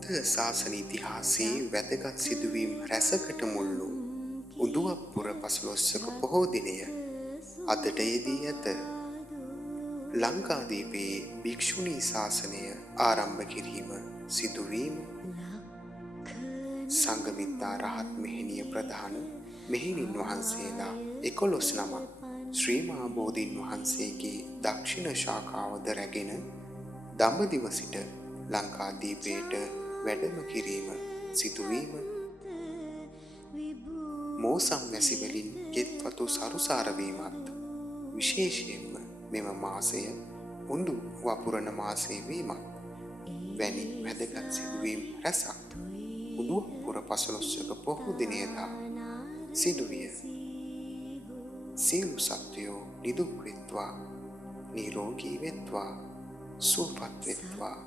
බුද්ධ ශාසන ඉතිහාසයේ වැදගත් සිදුවීම් රැසකට මුල් වූ උඳුවප්පුර පසළොස්වක පොහෝ දිනය අදට යෙදී ඇත. ලංකාදීපයේ භික්ෂුණී ශාසනය ආරම්භ කිරීම සිදුවීම සංඝමිත්තා රහත් මෙහෙණිය ප්‍රධාන මෙහෙණින් වහන්සේලා 11 නමක් ශ්‍රී මහා බෝධීන් වහන්සේගේ දක්ෂිණ ශාඛාවද රැගෙන දඹදිව සිට ලංකාදීපයට වැඩම කිරීම සිදුවීම මෝසම් මැසි වලින් ගෙත්වතු සරුසාර වීමත් විශේෂයෙන්ම මෙම මාසය උඳු වපුරන මාසයේ වීමත් වැනි වැදගත් සිදුවීම් රැසක් උඳුවපුර පසළොස්වක පොහෝ දිනයදා සිදුවිය. සියලු සත්වයෝ නිදුක් වෙත්වා, නිරෝගී වෙත්වා, සුවපත් වෙත්වා.